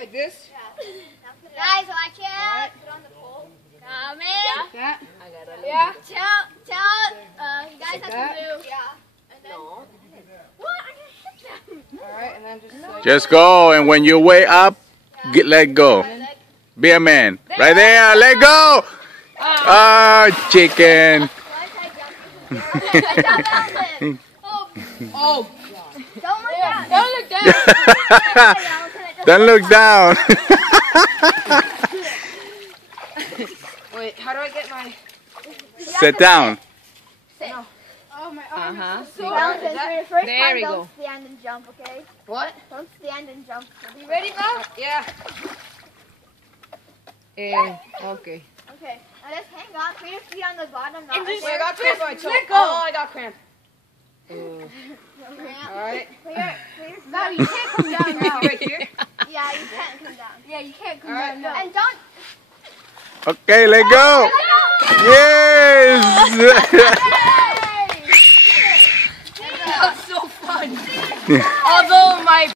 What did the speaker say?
Like this? Guys, watch it. Alright. Put on the pole. Come in. That? Yeah. Tell, you guys have that? to move. Yeah. And then, No. what? I just hit them. Alright, and then just like... Just go, and when you're way up, let go. Be a man. Right there, let go. Oh, chicken. Oh! Don't look down. Don't look down. Don't look down. Wait, how do I get my... Sit down. Oh, my arm. Uh-huh. First There time, we don't go. stand and jump, okay? What? Don't stand and jump. You ready now? Yeah. And, okay. Okay, now just hang on. Put your feet on the bottom, not Wait, I there. got cramp on my toe. Let go. Oh, I got cramp. Cramp. Alright. Put your No, you can't come down now. Right here. Yeah, you can't come down. Yeah, you can't come Alright. down now. And don't. Okay, let go. Yes. That was so fun. Although my